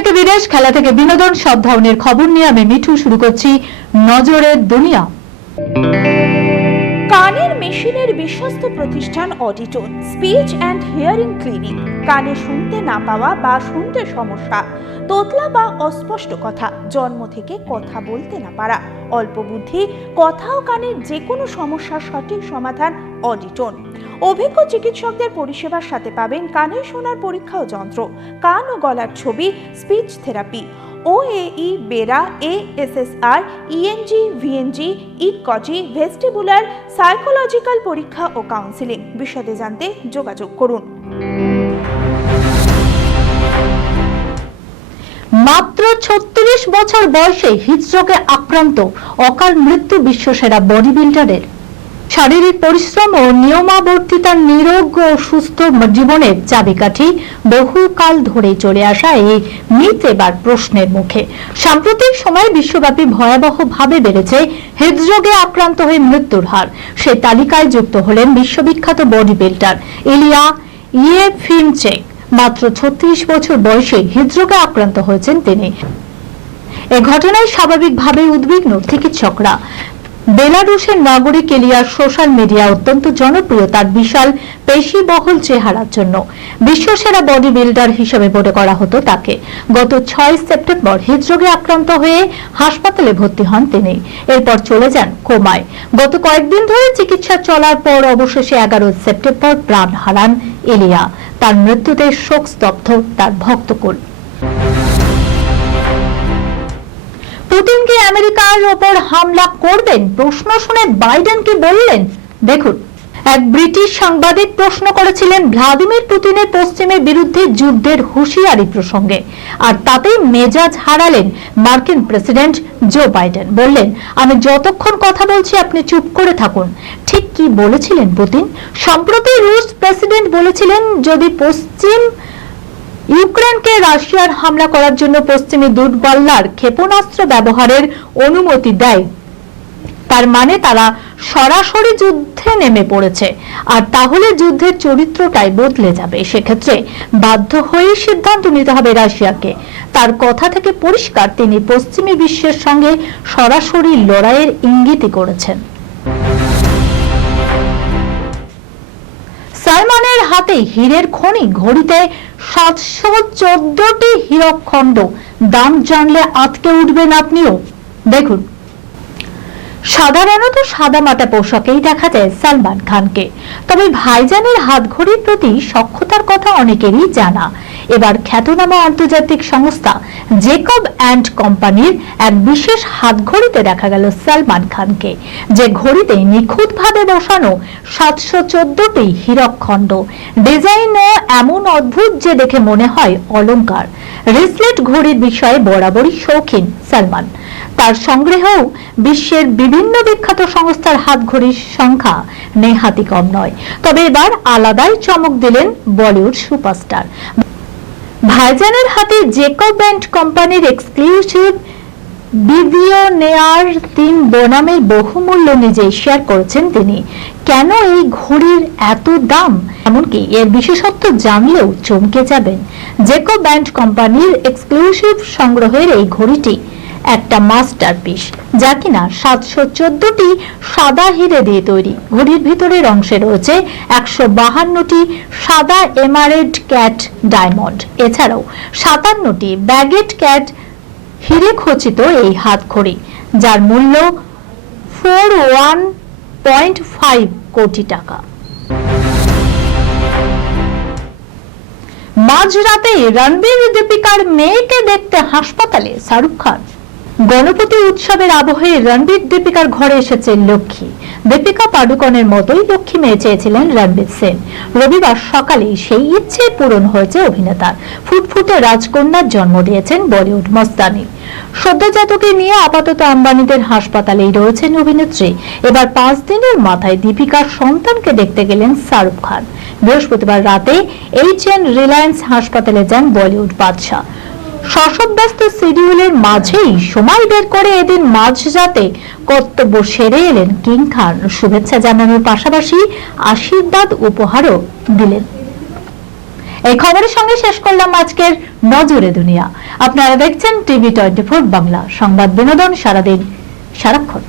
থেকে বিদেশ, খেলা থেকে বিনোদন, সব ধরনের খবর নিয়ে আমি মিঠু শুরু করছি নজরের দুনিয়া। কানের মেশিনের বিশ্বস্ত প্রতিষ্ঠান অডিটন স্পিচ অ্যান্ড হিয়ারিং ক্লিনিক। কানে শুনতে না পাওয়া বা শুনতে সমস্যা, তোতলা বা অস্পষ্ট কথা, জন্ম থেকে কথা বলতে না পারা, অল্প বুদ্ধি, কথা ও কানের যে কোনো সমস্যার সঠিক সমাধান অডিটন। অভিজ্ঞ চিকিৎসকদের পরিষেবার সাথে পাবেন কানে শোনার পরীক্ষা ও যন্ত্র, কান ও গলার ছবি, speech therapy, OAE, BERA, ASSR, ENG, VNG, ইকজি, ভেস্টিবুলার, সাইকোলজিক্যাল পরীক্ষা ও কাউন্সিলিং। বিশদে জানতে যোগাযোগ করুন। মাত্র 36 বছর বয়সে হৃদরোগে আক্রান্ত, অকাল মৃত্যু বিশ্বসেরা বডি বিল্ডারের। শারীরিক পরিশ্রম ও নিয়মাবর্তিতার নিরোগ ও সুস্থ জীবনের চাবিকাঠি বহুকাল ধরে চলে আসা এই মিথ এবার প্রশ্নের মুখে। সাম্প্রতিক সময়ে বিশ্বব্যাপী ভয়াবহভাবে বেড়েছে হৃদরোগে আক্রান্ত হয়ে মৃত্যুর হার। সেই তালিকায় যুক্ত হলেন বিশ্ববিখ্যাত বডি বিল্ডার ইলিয়া ইয়েফিমচেক। মাত্র 36 বছর বয়সে হৃদরোগে আক্রান্ত হয়েছেন তিনি। এ ঘটনায় স্বাভাবিকভাবে উদ্বিগ্ন চিকিৎসকরা। বেলারুশের নাগরিক ইলিয়ার সোশ্যাল মিডিয়া অত্যন্ত জনপ্রিয় তার বিশাল পেশিবহুল চেহারার জন্য। বিশ্বসেরা বডি বিল্ডার হিসেবে মনে করা হতো তাকে। গত 6 সেপ্টেম্বর হৃদরোগে আক্রান্ত হয়ে হাসপাতালে ভর্তি হন তিনি। এরপর চলে যান কোমায়। গত কয়েকদিন ধরে চিকিৎসা চলার পর অবশেষে 11 সেপ্টেম্বর প্রাণ হারান ইলিয়া। তার মৃত্যুতে শোকস্তব্ধ তার ভক্তকুল। পুতিনকে আমেরিকার ওপর হামলা করবেন প্রশ্ন শুনে বাইডেন কি বললেন দেখুন। এক ব্রিটিশ সাংবাদিক প্রশ্ন করেছিলেন ভ্লাদিমির পুতিনের পশ্চিমের বিরুদ্ধে যুদ্ধের হুঁশিয়ারি প্রসঙ্গে, আর তাতেই মেজাজ হারালেন মার্কিন প্রেসিডেন্ট জো বাইডেন। বললেন, আমি যতক্ষণ কথা বলছি আপনি চুপ করে থাকুন। ঠিক কি বলেছিলেন পুতিন? সম্প্রতি রুশ প্রেসিডেন্ট বলেছিলেন যদি পশ্চিম ইউক্রেনকে রাশিয়ার হামলা করার জন্য পশ্চিমী দূরপাল্লার ক্ষেপণাস্ত্র ব্যবহারের অনুমতি দেয়, তার মানে তারা সরাসরি যুদ্ধে নেমে পড়েছে, আর তাহলে যুদ্ধের চরিত্রটাই বদলে যাবে। সেক্ষেত্রে বাধ্য হয়ে সিদ্ধান্ত নিতে হবে রাশিয়াকে। তার কথা থেকে পরিষ্কার তিনি পশ্চিমী বিশ্বের সঙ্গে সরাসরি লড়াইয়ের ইঙ্গিতই করেছেন। সালমানের হাতে হীরের খনি, ঘড়িতে 714টি হীরক খণ্ড। দাম জানলে আটকে উঠবেন আপনিও। দেখুন, সাধারণত সাদামাটা পোশাকেই দেখা যায় সালমান খানকে, তবে ভাইজানের হাতঘড়ির প্রতি সক্ষতার কথা অনেকেরই জানা। এবার খ্যাতনামা আন্তর্জাতিক সংস্থা জেকব অ্যান্ড কোম্পানির এক বিশেষ হাতঘড়িতে দেখা গেল সালমান খানকে, যে ঘড়িতে নিখুঁতভাবে বসানো 714টি হীরক খণ্ড। ডিজাইনও এমন অদ্ভুত যে দেখে মনে হয় অলংকার। রিসলেট ঘড়ির বিষয়ে বরাবরই শৌখিন সালমান। তার সংগ্রহেও বিশ্বের বিভিন্ন বিখ্যাত সংস্থার হাতঘড়ির সংখ্যা নেহাতি কম নয়। তবে এবার আলাদাই চমক দিলেন বলিউড সুপারস্টার। ভাইজানের হাতে জেকব অ্যান্ড কোম্পানির এক্সক্লুসিভ বিলিয়নেয়ার 3 বনামের বহুমূল্য নিজেই শেয়ার করেছেন তিনি। কেন এই ঘড়ির এত দাম, এমনকি এর বিশেষত্ব জানলেও চমকে যাবেন। জেকব অ্যান্ড কোম্পানির এক্সক্লুসিভ সংগ্রহের এই ঘড়িটি একটা মাস্টারপিস, যা কিনা 714টি সাদা হিরে দিয়ে তৈরি। ঘড়ির ভিতরের অংশে রয়েছে 152টি সাদা এমারেল্ড ক্যাট ডায়মন্ড, এছাড়াও 57টি ব্যাগেট ক্যাট হিরে খচিত এই হাতঘড়ি, যার মূল্য 41.5 কোটি টাকা। মাঝরাতে রণবীর দীপিকার মেয়েকে দেখতে হাসপাতালে শাহরুখ খান। গণপতি উৎসবের আবহে রণবীর দীপিকার ঘরে এসেছে লক্ষ্মী। দীপিকা পাডুকোনের মতোই লক্ষ্মী মেয়ে চেয়েছিলেন রণবীর সেন। রবিবার সকালে সেই ইচ্ছে পূরণ হয়েছে অভিনেতার। ফুটফুটে রাজকন্যার জন্ম দিয়েছেন বলিউড মস্তানি। সদ্যজাতকে নিয়ে আপাতত আম্বানিদের হাসপাতালেই রয়েছেন অভিনেত্রী। এবার 5 দিনের মাথায় দীপিকার সন্তানকে দেখতে গেলেন শাহরুখ খান। বৃহস্পতিবার রাতে HN রিলায়েন্স হাসপাতালে যান বলিউড বাদশা। শশব্যস্ত শিডিউলের মাঝেই সময় বের করে এদিন মাঝরাতে কর্তব্য সেরে এলেন কিং খান। শুভেচ্ছা জানানোর পাশাপাশি আশীর্বাদ উপহারও দিলেন। এই খবরের সঙ্গে শেষ করলাম আজকের নজরে দুনিয়া। আপনারা দেখছেন টিভি 24 বাংলা, সংবাদ বিনোদন সারাদিন সারাক্ষণ।